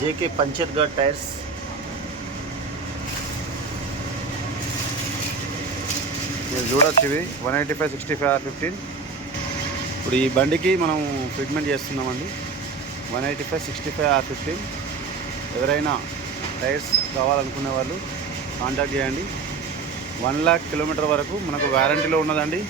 JK puncture gourd tyres. మీరు చూడొచ్చు ఇవి 185, 65, R15. ఇప్పుడు ఈ బండికి మనం ఫిట్మెంట్ చేస్తున్నామండి. 185, 65, R15. ఎవరైనా టైర్స్ కావాలనుకునే వాళ్ళు కాంటాక్ట్ చేయండి. 1 lakh కిలోమీటర్ వరకు మనకు వారంటీలో ఉన్నదండి.